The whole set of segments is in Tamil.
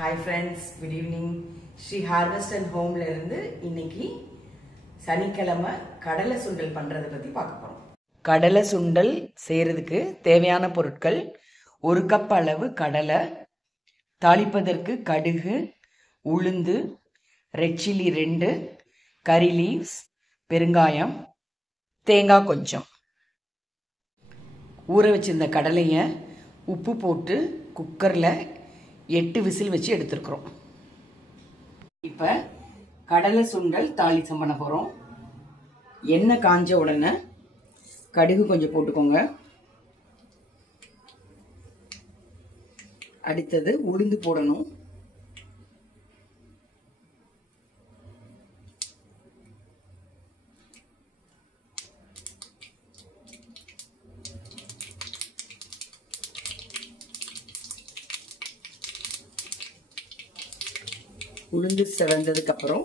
Hi friends, good evening. She Harvest and Home ல இருந்து இன்னைக்கு சனிக்கிழமை கடலை சுண்டல் பண்றதை பத்தி பார்க்க போறோம். கடலை சுண்டல் செய்யறதுக்கு தேவையான பொருட்கள்: 1 கப் அளவு கடலை, தாளிப்பதற்கு கடுகு, உளுந்து, ரெட் சில்லி 2, கறி லீவ்ஸ், பெருங்காயம், தேங்காய் கொஞ்சம். ஊற வச்சிருந்த கடலையை உப்பு போட்டு குக்கரில் 8 விசில் வச்சு எடுத்துருக்குறோம். இப்போ கடலை சுண்டல் தாளிசம் பண்ண போகிறோம். எண்ணெய் காஞ்ச உடனே கடுகு கொஞ்சம் போட்டுக்கோங்க. அடுத்தது உளுந்து போடணும். உளுந்து செவந்ததுக்கு அப்புறம்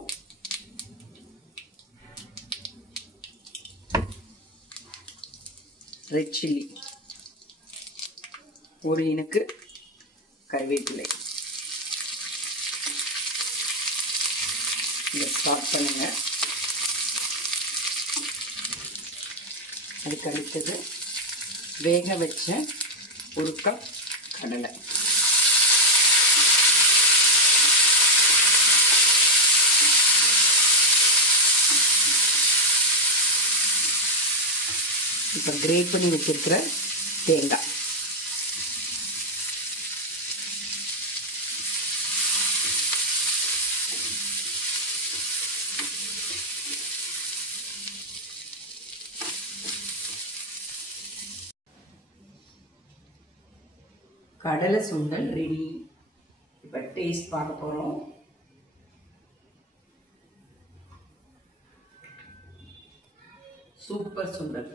ரெட் சில்லி, ஒரு இனுக்கு கருவேப்பிலை. இதை ஸ்டார்ட் பண்ணுங்க. அதுக்கு அடுத்தது வேக வச்ச 1 கப் கடலை. இப்போ கிரேட் பண்ணி வச்சிருக்கிற தேங்காய், கடலை சுண்டல் ரெடி. இப்போ டேஸ்ட் பார்க்க போறோம். சூப்பர் சுண்டல்.